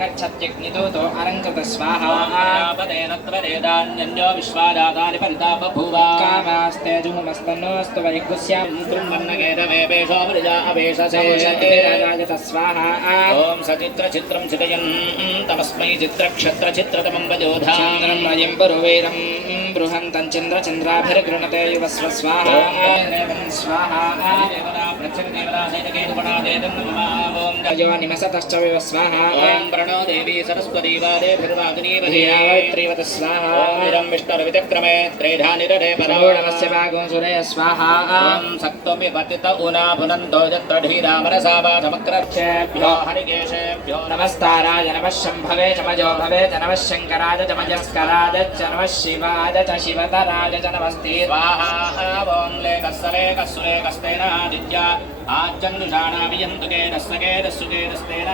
గచ్చత్యగ్నితో అరంకృత స్వాహా పదేన త్వరేదాన్యో విశ్వాదాతాని పరితాప భూవా पति स्वाहा ॐ इन्द्रवृद्धैः दाहि सौन्दराधारिता देवी सुरस्यादवतीदेवशूरशरक्षरदेवराजेन शुक्रग्रहाय नमः ॐ शमग्निरग्निभिस्करच्छन्नस्तवतु सूर्यः स्वाहापदेनत्वरेदान्यो विश्वादातानि परितापभूव कामास्ते जुहुमस्तनोऽस्तु वैगुस्यां कृण्वन्नगेदमेवेशो मृजा अवेशसे राजत स्वाहा ॐ सचित्रचित्रं चितयन् तमस्मै चित्रक्षत्रचित्रतमं वजोधा चन्द्रं अयं पुरुवीरं बृहन्तं चन्द्रचन्द्राभिर्गृणते युवस्व स्वाहा स्वाहा अयो निमसतश्च विव स्वाहा प्रणो देवी सरस्वती वादेभिर्वाग्नीवधीयावैत्री धियावैत्रीवत स्वाहा ॐ विष्णुर्विचक्रमे त्रेधानिरडे परोणमस्य भागो सुरय स्वाहा ॐ सक्त्वमि पतित उना भुनन्तो यत्र धीरामरसा वाचमक्रक्षेभ्यो हरिकेशेभ्यो नमः नमस्ताराय नमः शम्भवे च मजो भवे च नमः शङ्कराय च मजस्कराय च नमः शिवाय च शिवतराय च नमस्ते स्वाहा ॐ लेकस्सलेकस्सुलेकस्तेनादित्या आज्जन्नुषाणाभियन्तु केनस्सकेनस्सुकेनस्तेन